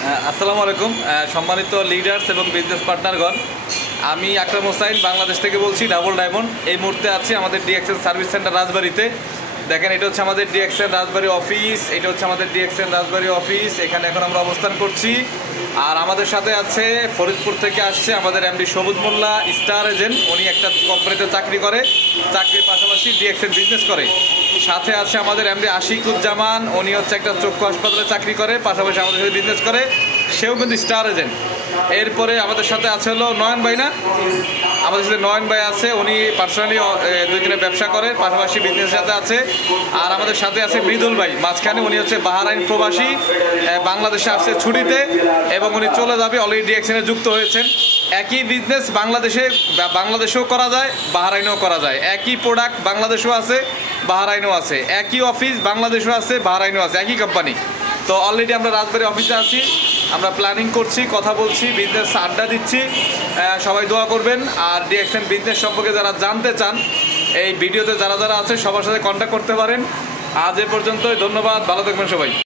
আসসালামু আলাইকুম সম্মানিত লিডার্স এবং বিজনেস পার্টনারগণ। আমি আকরাম হোসাইন বাংলাদেশ থেকে বলছি, ডাবল ডায়মন্ড। এই মুহূর্তে আছি আমাদের ডিএক্সএন সার্ভিস সেন্টার রাজবাড়িতে। দেখেন, এটা হচ্ছে আমাদের ডিএক্সএন রাজবাড়ি অফিস। এটা হচ্ছে আমাদের ডিএক্সএন রাজবাড়ি অফিস। এখানে এখন আমরা অবস্থান করছি। আর আমাদের সাথে আছে ফরিদপুর থেকে আসছে আমাদের এমডি সবুজ মোল্লা, স্টার এজেন্ট। উনি একটা কোম্পানিতে চাকরি করে, চাকরির পাশাপাশি ডিএক্সএন বিজনেস করে। সাথে আছে আমাদের এমডি আশিকুজ্জামান, উনি হচ্ছে একটা চক্ষু হাসপাতালে চাকরি করে, পাশাপাশি আমাদের সাথে বিজনেস করে, সেও কিন্তু স্টার এজেন্ট। এরপরে আমাদের সাথে আছে হলো নয়ন ভাই। না, আমাদের সাথে নয়ন ভাই আছে, উনি পার্সোনালি 2 দিনের ব্যবসা করে, পাশাপাশি বিজনেসের সাথে আছে। আর আমাদের সাথে আছে মৃদুল ভাই মাঝখানে, উনি হচ্ছে বাহরাইন প্রবাসী, বাংলাদেশে আসছে ছুটিতে এবং উনি চলে যাবে, অলরেডি ডিএক্সএনে যুক্ত হয়েছেন। একই বিজনেস বাংলাদেশেও করা যায়, বাহরাইনেও করা যায়। একই প্রোডাক্ট বাংলাদেশেও আছে, বাহরাইনেও আছে। একই অফিস বাংলাদেশেও আছে, বাহরাইনেও আছে, একই কোম্পানি। তো অলরেডি আমরা রাজবাড়ি অফিসে আছি, আমরা প্ল্যানিং করছি, কথা বলছি, বিজনেস আড্ডা দিচ্ছি। সবাই দোয়া করবেন। আর ডিএক্সএন বিজনেস সম্পর্কে যারা জানতে চান, এই ভিডিওতে যারা যারা আছে সবার সাথে কন্ট্যাক্ট করতে পারেন। আজ এ পর্যন্তই, ধন্যবাদ, ভালো থাকবেন সবাই।